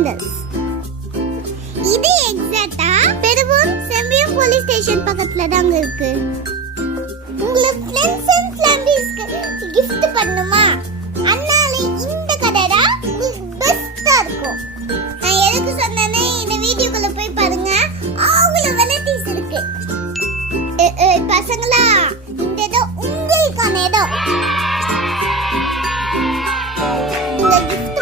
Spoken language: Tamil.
சாண்டல்ஸ். இது எக்ஸாக்ட்டா பெருவூர் செம்பியம் போலீஸ் ஸ்டேஷன் பக்கத்துல தாங்க இருக்கு. உங்களுக்கு ஃப்ரெண்ட்ஸ் அண்ட் ஃபேமிலிஸ்க்கு gift பண்ணுமா? அதனால இந்த கடை தான் உங்களுக்கு பெஸ்டா இருக்கும். நான் எதுக்கு சொன்னேனே இந்த வீடியோக்குள்ள போய் பாருங்க. அவ்வளவு வெரைட்டிஸ் இருக்கு. பசங்களா, இந்த இடம் உங்களுக்கான இடம். இந்த gift